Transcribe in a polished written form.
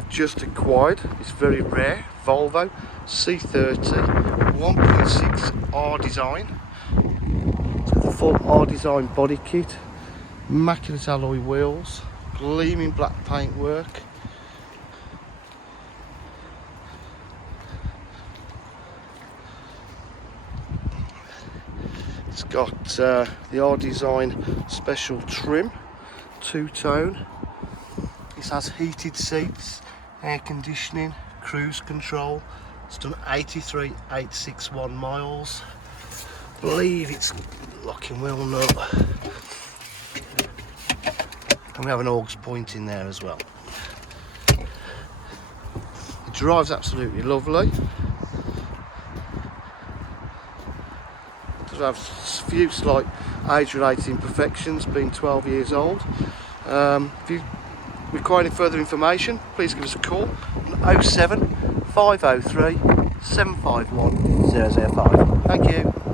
we've just acquired. It's very rare. Volvo C30 1.6 R design. It's got the full R design body kit, immaculate alloy wheels, gleaming black paintwork. It's got the R design special trim, two-tone. It has heated seats, air conditioning, cruise control. It's done 83,861 miles. I believe it's locking wheel nut. And we have an aux point in there as well. It drives absolutely lovely. Does have a few slight age-related imperfections, being 12 years old. If you require any further information, please give us a call on 07 503 751 005. Thank you.